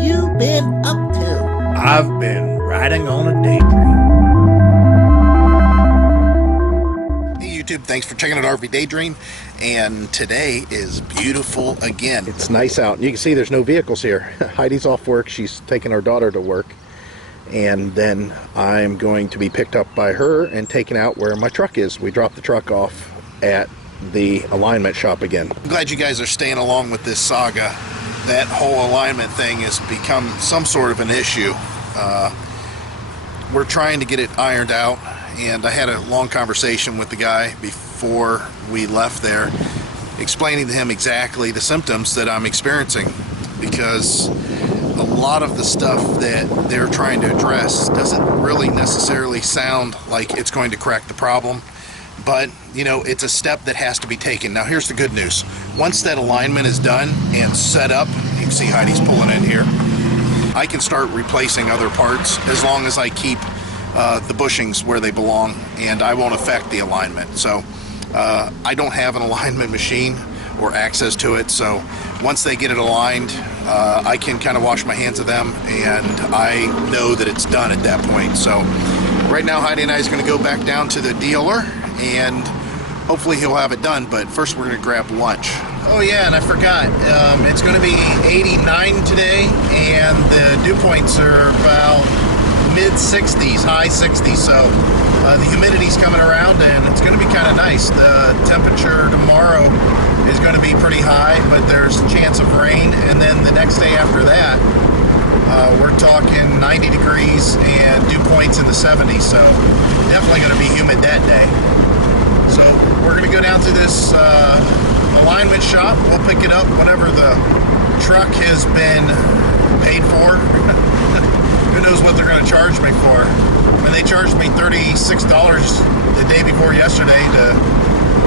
you been up to? I've been riding on a daydream. Hey YouTube, thanks for checking out RV Daydream. And today is beautiful again. It's nice out. You can see there's no vehicles here. Heidi's off work. She's taking her daughter to work. And then I'm going to be picked up by her and taken out where my truck is. We dropped the truck off at the alignment shop again. I'm glad you guys are staying along with this saga. That whole alignment thing has become some sort of an issue. We're trying to get it ironed out, and I had a long conversation with the guy before we left there, explaining to him exactly the symptoms that I'm experiencing, because a lot of the stuff that they're trying to address doesn't really necessarily sound like it's going to correct the problem. But, you know, it's a step that has to be taken. Now, here's the good news. Once that alignment is done and set up, you can see Heidi's pulling in here, I can start replacing other parts as long as I keep the bushings where they belong, and I won't affect the alignment. So, I don't have an alignment machine or access to it, so once they get it aligned, I can kind of wash my hands of them, and I know that it's done at that point. So, right now, Heidi and I is going to go back down to the dealer, and hopefully he'll have it done, but first we're going to grab lunch. Oh yeah, and I forgot, it's going to be 89 today, and the dew points are about mid-60s, high 60s, so the humidity's coming around, and it's going to be kind of nice. The temperature tomorrow is going to be pretty high, but there's a chance of rain, and then the next day after that, we're talking 90 degrees and dew points in the 70s, so definitely going to be humid that day. So we're going to go down to this alignment shop. We'll pick it up whenever the truck has been paid for. Who knows what they're going to charge me for. And they charged me $36 the day before yesterday to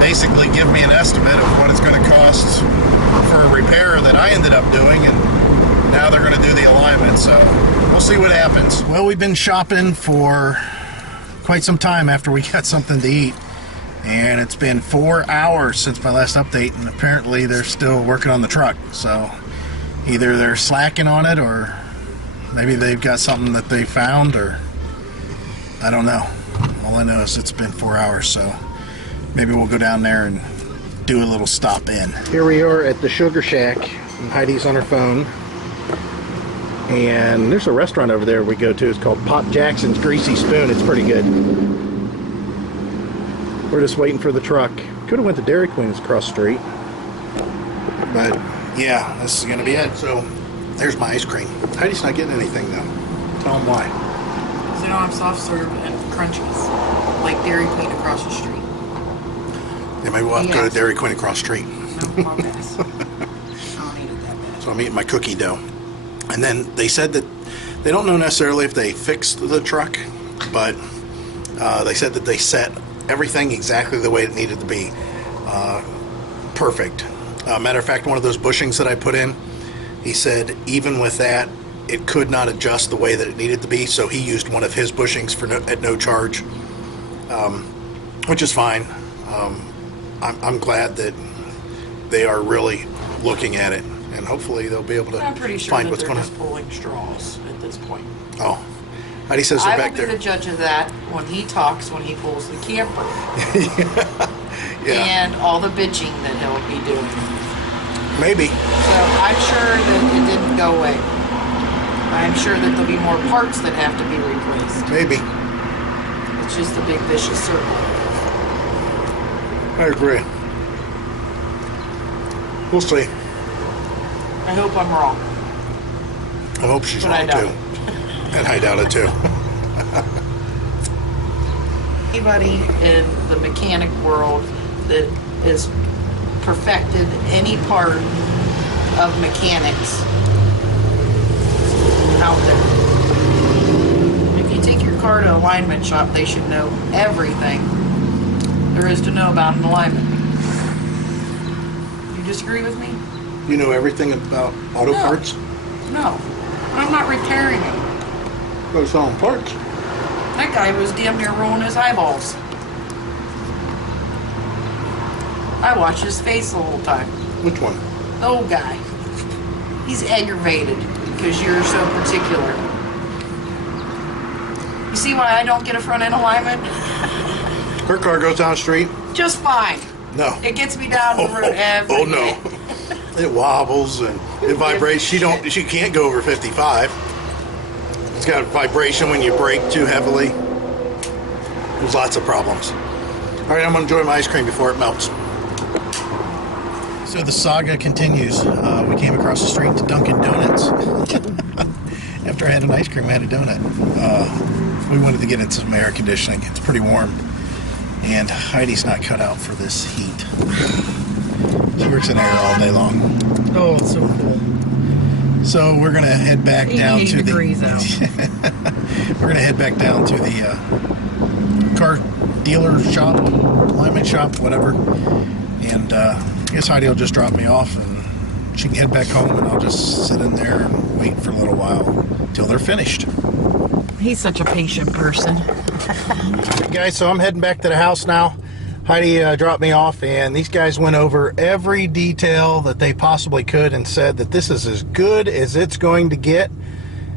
basically give me an estimate of what it's going to cost for a repair that I ended up doing, and now they're going to do the alignment, so we'll see what happens. Well, we've been shopping for quite some time after we got something to eat, and it's been 4 hours since my last update, and apparently they're still working on the truck, so either they're slacking on it, or maybe they've got something that they found, or I don't know. All I know is it's been 4 hours, so maybe we'll go down there and do a little stop in. Here we are at the Sugar Shack, and Heidi's on her phone. And there's a restaurant over there we go to. It's called Pop Jackson's Greasy Spoon. It's pretty good. We're just waiting for the truck. Could have went to Dairy Queen's across the street. But, yeah, this is going to be it. So, there's my ice cream. Heidi's not getting anything, though. Tell them why. Because they don't have soft serve and crunchies, like Dairy Queen across the street. Yeah, maybe we'll have to go to Dairy Queen across the street. No, my best. I don't eat it that bad. So I'm eating my cookie dough. And then they said that they don't know necessarily if they fixed the truck, but they said that they set everything exactly the way it needed to be. Perfect. Matter of fact, one of those bushings that I put in, he said even with that, it could not adjust the way that it needed to be, so he used one of his bushings for at no charge, which is fine. I'm glad that they are really looking at it, and hopefully they'll be able to I'm pretty sure find that what's they're going just pulling straws at this point. Oh, Heidi says they're back I will there. be the judge of that when he talks, when he pulls the camper. Yeah. And all the bitching that he'll be doing. Maybe. So I'm sure that it didn't go away. I'm sure that there'll be more parts that have to be replaced. Maybe. It's just a big vicious circle. I agree. We'll see. I hope I'm wrong. I hope she's But I wrong doubt too. it. And I doubt it too. Anybody in the mechanic world that has perfected any part of mechanics out there. If you take your car to an alignment shop, they should know everything there is to know about an alignment. You disagree with me? You know everything about auto No. parts? No. I'm not repairing it. Go selling parts. That guy was damn near rolling his eyeballs. I watch his face the whole time. Which one? The old guy. He's aggravated. because you're so particular. You see why I don't get a front end alignment? Her car goes down the street. Just fine. No. It gets me down the road every Oh day. no. It wobbles and it vibrates. She can't go over 55. It's got vibration when you brake too heavily. There's lots of problems. All right, I'm gonna enjoy my ice cream before it melts. So the saga continues. We came across the street to Dunkin' Donuts. After I had an ice cream, I had a donut. We wanted to get into some air conditioning. It's pretty warm. And Heidi's not cut out for this heat. She works in air all day long. Oh, it's so cool. So we're gonna head back down to degrees out. We're gonna head back down to the car dealer shop, alignment shop, whatever. And I guess Heidi will just drop me off, and she can head back home, and I'll just sit in there and wait for a little while till they're finished. He's such a patient person. Guys, so I'm heading back to the house now. Heidi dropped me off, and these guys went over every detail that they possibly could and said that this is as good as it's going to get,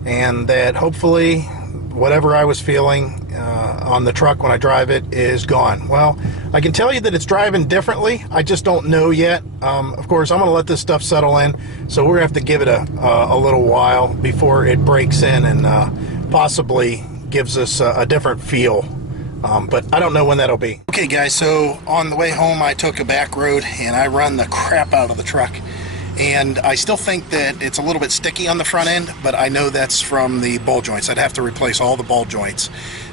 and that hopefully whatever I was feeling on the truck when I drive it is gone. Well, I can tell you that it's driving differently. I just don't know yet. Of course, I'm going to let this stuff settle in, so we're going to have to give it a little while before it breaks in and possibly gives us a different feel. But I don't know when that'll be. Okay guys, so on the way home I took a back road and I run the crap out of the truck, and I still think that it's a little bit sticky on the front end, but I know that's from the ball joints. I'd have to replace all the ball joints.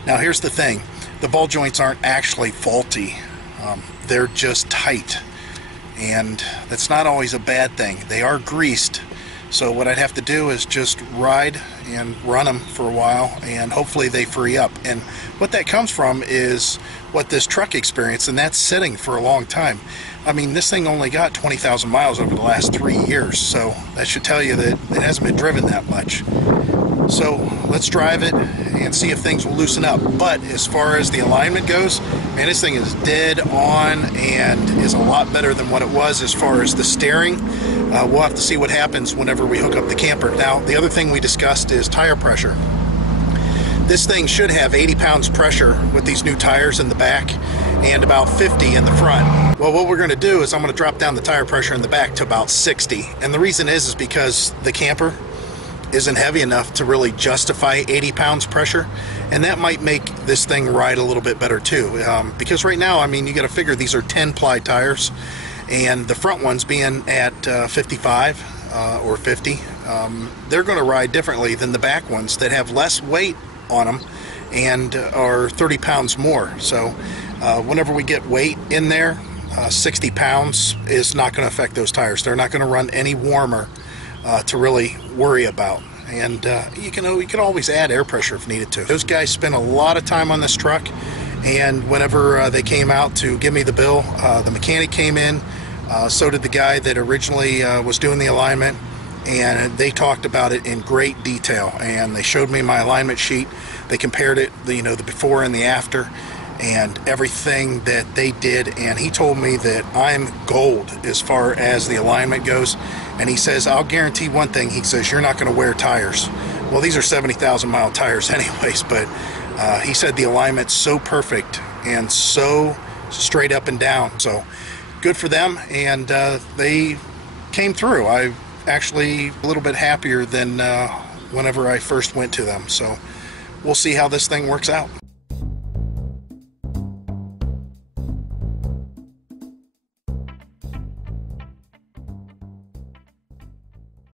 Now here's the thing, the ball joints aren't actually faulty, they're just tight, and that's not always a bad thing. They are greased. So what I'd have to do is just ride and run them for a while, and hopefully they free up. And what that comes from is what this truck experienced, and that's sitting for a long time. I mean, this thing only got 20,000 miles over the last 3 years, so that should tell you that it hasn't been driven that much. So let's drive it and see if things will loosen up. But as far as the alignment goes, man, this thing is dead on and is a lot better than what it was as far as the steering. We'll have to see what happens whenever we hook up the camper. Now, the other thing we discussed is tire pressure. This thing should have 80 pounds pressure with these new tires in the back and about 50 in the front. Well, what we're going to do is I'm going to drop down the tire pressure in the back to about 60. And the reason is because the camper isn't heavy enough to really justify 80 pounds pressure, and that might make this thing ride a little bit better too, because right now, I mean, you got to figure these are 10 ply tires, and the front ones being at 55 or 50, they're going to ride differently than the back ones that have less weight on them and are 30 pounds more. So whenever we get weight in there, 60 pounds is not going to affect those tires. They're not going to run any warmer to really worry about. And you can always add air pressure if needed to. Those guys spent a lot of time on this truck, and whenever they came out to give me the bill, the mechanic came in, so did the guy that originally was doing the alignment, and they talked about it in great detail, and they showed me my alignment sheet. They compared it, the before and the after, and everything that they did, and he told me that I'm gold as far as the alignment goes. And he says, I'll guarantee one thing, he says, you're not going to wear tires. Well, these are 70,000 mile tires anyways, but he said the alignment's so perfect and so straight up and down. So good for them, and they came through. I'm actually a little bit happier than whenever I first went to them. So we'll see how this thing works out.